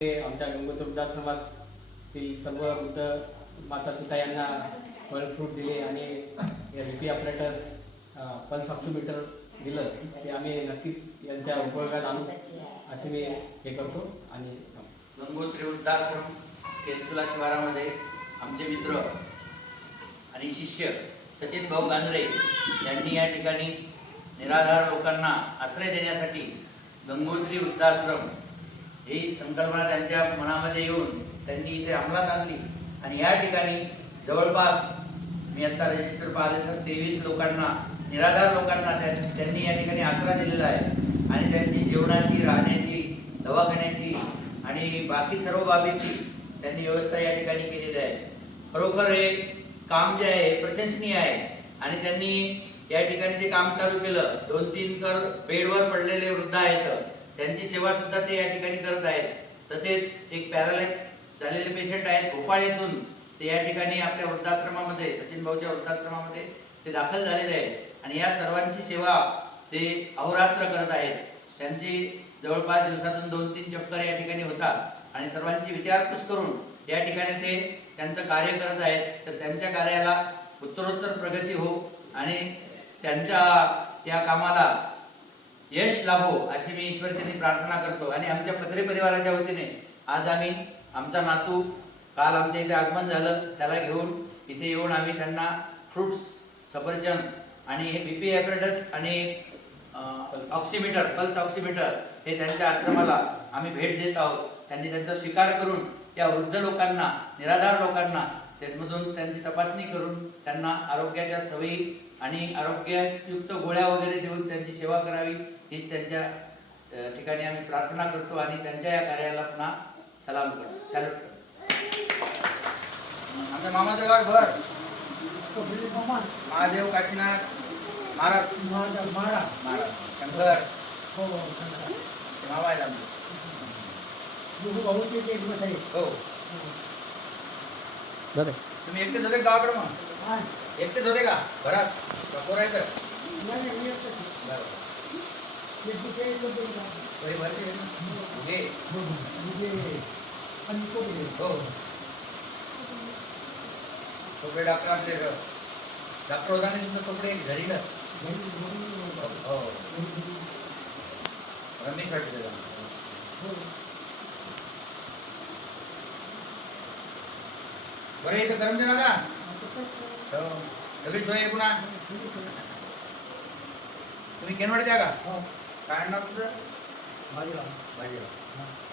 ते आमच्या गंगोत्री वृद्धाश्रमातील सर्व वृद्ध माता पिता यांना फळ फ्रूट दिले आणि L P operators pulse oximeter दिलं. ते आम्ही नक्कीच यांच्या उपयोगात आणू असे मी हे करतो आणि गंगोत्री वृद्धाश्रम केलसुला शिवारामध्ये आमचे मित्र आणि शिष्य सचिन भाऊ गांधरे यांनी या ठिकाणी निराधार लोकांना आश्रय देण्यासाठी गंगोत्री वृद्धाश्रम ही संकल्पना त्यांच्या मनामध्ये येऊन त्यांनी इथे अंमलात आणली. आणि या ठिकाणी जवळपास मी आता रजिस्टर पाहिले तर तेवीस लोकांना निराधार लोकांना त्यांनी या ठिकाणी आसरा दिलेला आहे. आणि त्यांची जेवणाची राहण्याची दवाखान्याची आणि बाकी सर्व बाबीची त्यांनी व्यवस्था या ठिकाणी केलेली आहे. खरोखर हे काम जे आहे प्रशंसनीय आहे. आणि त्यांनी या ठिकाणी जे काम चालू केलं दोन तीन कर बेडवर पडलेले वृद्ध आहेत. त्यांची सेवा सुद्धा ते या ठिकाणी करत आहेत. तसेच एक पॅरालाइज झालेले पेशंट आहेत. भोपाळ येथून ते या ठिकाणी आपल्या वृद्धाश्रमामध्ये सचिन भाऊच्या वृद्धाश्रमामध्ये ते दाखल झालेले आहेत. आणि या सर्वांची सेवा ते अहोरात्र करत आहेत. त्यांची जवळपास दिवसातून दोन तीन चक्कर या ठिकाणी होतात. आणि सर्वांची विचारपूस करून या ठिकाणी ते त्यांचं कार्य करत आहेत. तर त्यांच्या कार्याला उत्तरोत्तर प्रगती हो आणि त्यांच्या या कामाला यश लाभो अशी मी ईश्वरचरणी प्रार्थना करतो. आणि आमच्या पत्रे परिवाराच्या वतीने आज आम्ही आमचा नातू काल आमच्या इथे आगमन झालं त्याला घेऊन इथे येऊन आम्ही त्यांना फ्रुट्स सफरचंद आणि बी पी ॲपरेटस आणि ऑक्सिमीटर पल्स ऑक्सिमीटर हे त्यांच्या आश्रमाला आम्ही भेट देत आहोत. त्यांनी त्यांचा स्वीकार करून त्या वृद्ध लोकांना निराधार लोकांना त्यामधून त्यांची तपासणी करून त्यांना आरोग्याच्या सवयी आणि आरोग्ययुक्त गोळ्या वगैरे देऊन त्यांची सेवा करावी हीच त्यांच्या ठिकाणी आम्ही प्रार्थना करतो आणि त्यांच्या या कार्याला पुन्हा सलाम करतो. सॅल्यूट करतो. आमच्या मामाचं गाव भर. महादेव काशीनाथ महाराज. महाराज. शंकर. ते मामा आहेत आमचे हो तुम्ही एकटेच होते का गावाकडे मग? एकटेच होते का? घरात? आहे. तर भरते घे हो कपडे डॉक्टर आपले डॉक्टर होता ना तुमचं कपडे घरी ना? हो. रमेश वाटते बरं इथं करमते ना का हो आहे पुन्हा. तुम्ही केनवाडीच्या का? काय नाव तुझं? बाजीराव.